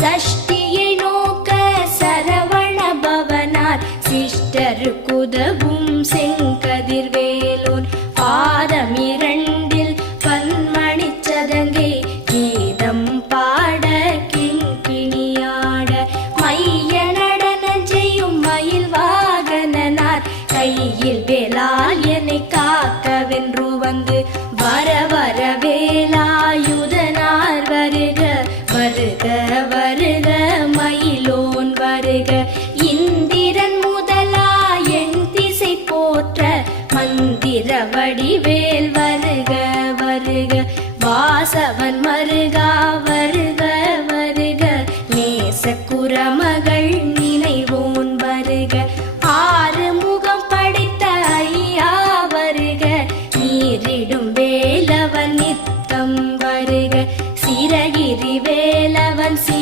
சஷ்டியை நோக்க சரவண பவனார். சிஷ்டருக்குதவும் செங்கதிர்வேலோன் பாதம் இரண்டில் பன்மணி சதங்கை. கீதம் பாட கிங்கிணியாட. மைய நடனம் செய்யும் மயில் வாகனனார். கையில் வேளால் என்னை காக்க வென்று வந்து. வர வரவே வீரவடிவேல் வருக வருக. வாசவன் மருகா வருக வருக. நேச குரமகள் நினைவோன் வருக. ஆறு முகம் படைத்த ஐயா வருக. நீரிடும் வேலவன் நித்தம் வருக. சிறகிரி வேலவன் சீ